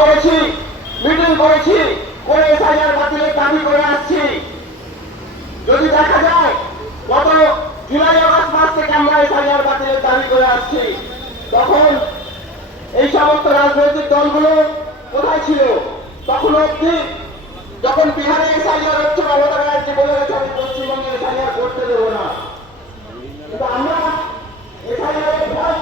করেছি, মিটিং করেছি, করে এসআইআর বাতিলের দাবি করে আসছি। যদি দেখা যায় গত জুলাই আগস্ট মাস থেকে আমরা এসআইআর বাতিলের দাবি করে আসছি, তখন এই সমস্ত রাজনৈতিক দলগুলো কোথায় ছিল? তখন অব্দি যখন বিহারে এসআইআর হচ্ছে মমতা ব্যানার্জি বলে গেছে আমি পশ্চিমবঙ্গে এসআইআর করতে দেবো না। কিন্তু আমরা এসআইআর ভয়